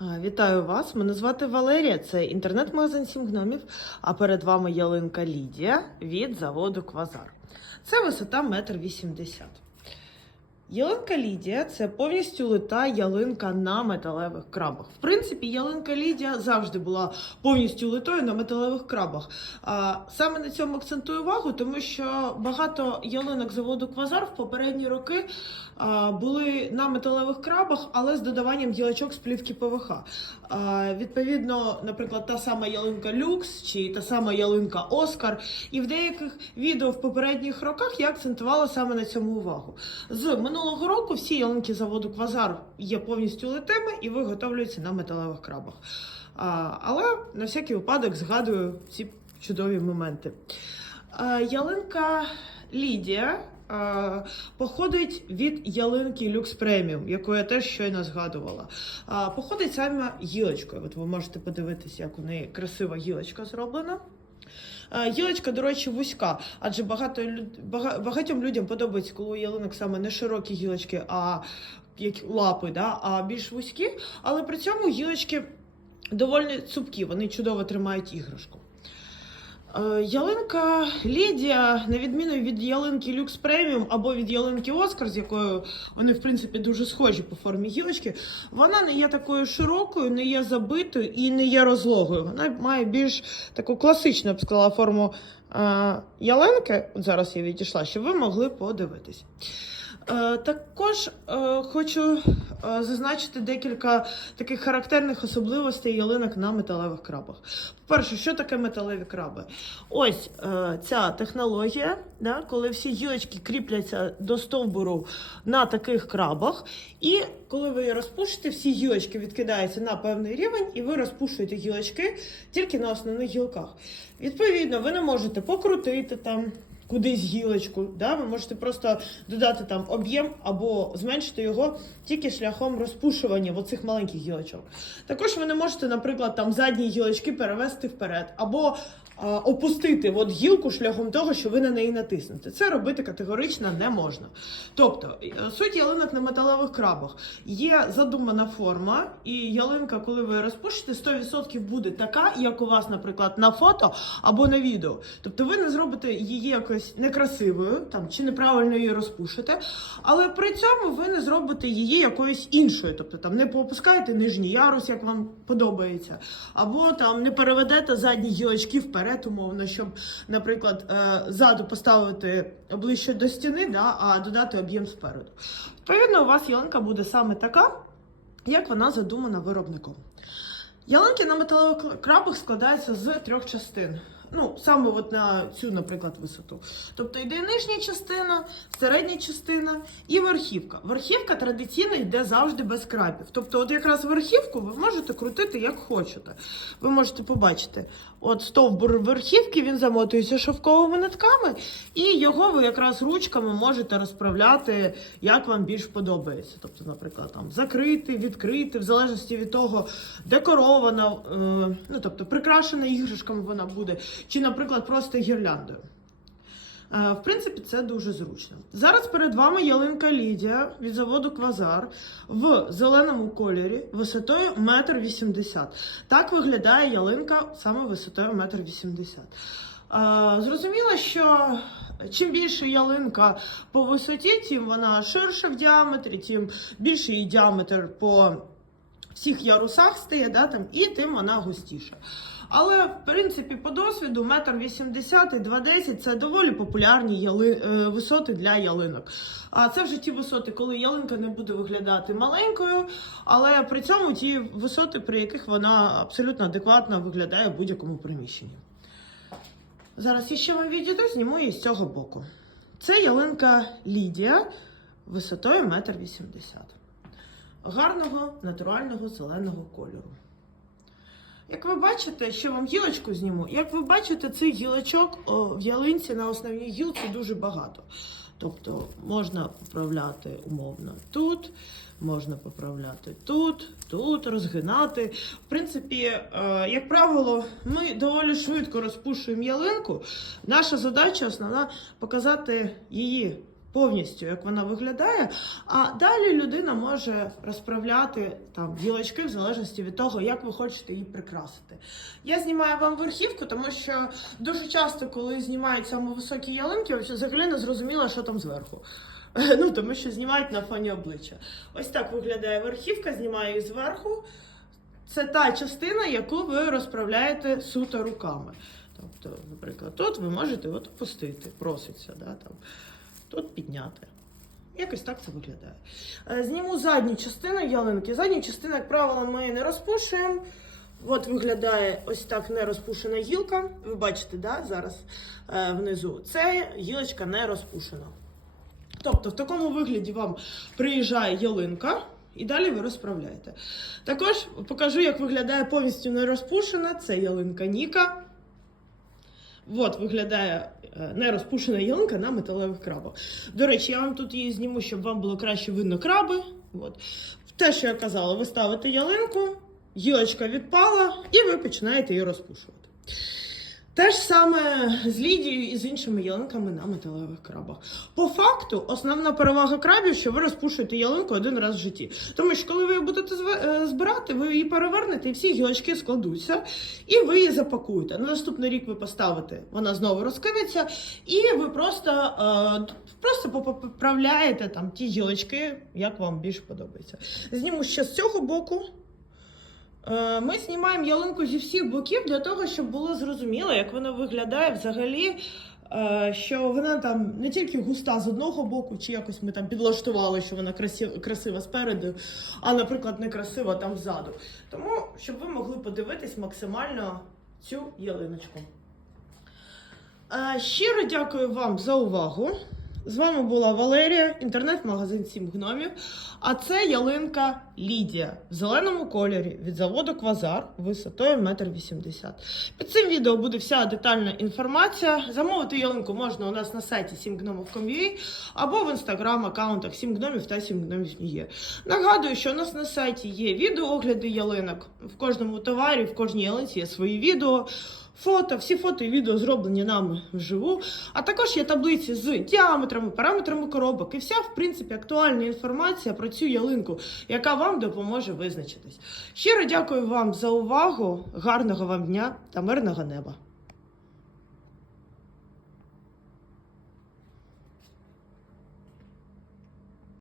Вітаю вас! Мене звати Валерія. Це інтернет-магазин Сім гномів. А перед вами ялинка Лідія від заводу Квазар. Це висота метр вісімдесят. Ялинка Лідія це повністю лита ялинка на металевих крабах. В принципі, ялинка Лідія завжди була повністю литою на металевих крабах. А, саме на цьому акцентую увагу, тому що багато ялинок заводу Квазар в попередні роки а, були на металевих крабах, але з додаванням гілочок з плівки ПВХ. А, відповідно, наприклад, та сама ялинка Люкс чи та сама ялинка Оскар. І в деяких відео в попередніх роках я акцентувала саме на цьому увагу. З минулого року всі ялинки заводу Квазар є повністю литими і виготовлюються на металевих крабах. А, але на всякий випадок згадую ці чудові моменти. А, ялинка Лідія. а, Походить від ялинки Люкс Преміум, яку я теж щойно згадувала. А, Походить саме гілочкою. От ви можете подивитися, як у неї красива гілочка зроблена. Е, Гілочка, до речі, вузька, адже багато багатьом людям подобається, коли у ялинок саме не широкі гілочки, а як лапи, да, а більш вузькі. Але при цьому гілочки доволі цупкі, вони чудово тримають іграшку. Е, Ялинка Лідія, на відміну від ялинки Люкс Преміум або від ялинки Оскар, з якою вони, в принципі, дуже схожі по формі гілочки, вона не є такою широкою, не є забитою і не є розлогою. Вона має більш таку класичну, я б сказала, форму е, ялинки. От зараз я відійшла, щоб ви могли подивитись. Е, також е, хочу е, зазначити декілька таких характерних особливостей ялинок на металевих крабах. По-перше, що таке металеві краби? Ось е, ця технологія, да, коли всі гілочки кріпляться до стовбуру на таких крабах, і коли ви її розпушите, всі гілочки відкидаються на певний рівень, і ви розпушуєте гілочки тільки на основних гілках. Відповідно, ви не можете покрутити там. Кудись гілочку, да? ви можете просто додати там об'єм або зменшити його тільки шляхом розпушування оцих маленьких гілочок. Також ви не можете, наприклад, там задні гілочки перевести вперед, або опустити от гілку шляхом того, що ви на неї натиснете. Це робити категорично не можна. Тобто, е, суть ялинок на металевих крабах є задумана форма, і ялинка, коли ви розпушите, 100% буде така, як у вас, наприклад, на фото або на відео. Тобто ви не зробите її якось некрасивою там, чи неправильно її розпушите, але при цьому ви не зробите її якоюсь іншою. Тобто там не поопускаєте нижній ярус, як вам подобається, або там не переведете задні гілочки вперед, умовно, щоб, наприклад, е, ззаду поставити ближче до стіни, да, а додати об'єм спереду. Відповідно, у вас ялинка буде саме така, як вона задумана виробником. Ялинки на металевих крабах складаються з трьох частин. Ну, саме от на цю, наприклад, висоту. Тобто йде нижня частина, середня частина і верхівка. Верхівка традиційно йде завжди без крабів. Тобто, от якраз верхівку ви можете крутити як хочете. Ви можете побачити, от стовбур верхівки він замотується шовковими нитками, і його ви якраз ручками можете розправляти, як вам більш подобається. Тобто, наприклад, там закрити, відкрити, в залежності від того, декорована, е, ну тобто прикрашена іграшками вона буде, чи, наприклад, просто гірляндою. Е, В принципі, це дуже зручно. Зараз перед вами ялинка Лідія від заводу Квазар в зеленому кольорі висотою 1,80 м. Так виглядає ялинка саме висотою 1,80 м. Е, Зрозуміло, що чим більше ялинка по висоті, тим вона ширша в діаметрі, тим більший діаметр по всіх ярусах стає, да, там, і тим вона густіша. Але, в принципі, по досвіду, метр вісімдесят і 2,10 – це доволі популярні яли... е, висоти для ялинок. А це вже ті висоти, коли ялинка не буде виглядати маленькою, але при цьому ті висоти, при яких вона абсолютно адекватно виглядає в будь-якому приміщенні. Зараз я ще вам відійду, зніму її з цього боку. Це ялинка Лідія висотою 1,80 м. Гарного натурального зеленого кольору. Як ви бачите, ще вам гілочку зніму. Як ви бачите, цих гілочок о, в ялинці на основній гілці дуже багато. Тобто можна поправляти умовно тут, можна поправляти тут, тут, розгинати. В принципі, е, як правило, ми доволі швидко розпушуємо ялинку. Наша задача основна показати її повністю, як вона виглядає. А далі людина може розправляти там гілочки в залежності від того, як ви хочете її прикрасити. Я знімаю вам верхівку, тому що дуже часто, коли знімають саме високі ялинки, взагалі не зрозуміло, що там зверху. Ну, тому що знімають на фоні обличчя. Ось так виглядає верхівка, знімаю її зверху. Це та частина, яку ви розправляєте суто руками. Тобто, наприклад, тут ви можете от опустити, проситься, да, там, тут підняти. Якось так це виглядає. Е, Зніму задню частину ялинки. Задню частину, як правило, ми не розпушуємо. От виглядає ось так не розпушена гілка. Ви бачите, да, зараз е, внизу. Це гілочка не розпушена. Тобто, в такому вигляді вам приїжджає ялинка, і далі ви розправляєте. Також покажу, як виглядає повністю не розпушена. Це ялинка Ніка. От виглядає е, нерозпушена ялинка на металевих крабах. До речі, я вам тут її зніму, щоб вам було краще видно краби. От. Те, що я казала, ви ставите ялинку, гілочка відпала, і ви починаєте її розпушувати. Те ж саме з Лідією і з іншими ялинками на металевих крабах. По факту, основна перевага крабів, що ви розпушуєте ялинку один раз в житті. Тому що коли ви її будете е, збирати, ви її перевернете, і всі гілочки складуться, і ви її запакуєте. На наступний рік ви поставите, вона знову розкинеться, і ви просто, е, просто поправляєте там ті гілочки, як вам більше подобається. Зніму ще з цього боку. Е, Ми знімаємо ялинку зі всіх боків для того, щоб було зрозуміло, як вона виглядає взагалі. е, Що вона там не тільки густа з одного боку, чи якось ми там підлаштували, що вона красива, красива спереду, а, наприклад, не красива там ззаду. Тому, щоб ви могли подивитись максимально цю ялиночку. Е, Щиро дякую вам за увагу. З вами була Валерія, інтернет-магазин Сім гномів. А це ялинка Лідія в зеленому кольорі від заводу Квазар висотою 1,80 м. Під цим відео буде вся детальна інформація. Замовити ялинку можна у нас на сайті 7gnomov.com.ua або в інстаграм-аккаунтах 7 гномів та 7 гномів є. Нагадую, що у нас на сайті є відеоогляди ялинок. В кожному товарі, в кожній ялинці є свої відео. Фото, всі фото і відео зроблені нами вживу. А також є таблиці з діаметрами, параметрами коробок і вся, в принципі, актуальна інформація про цю ялинку, яка вам допоможе визначитись. Щиро дякую вам за увагу, гарного вам дня та мирного неба!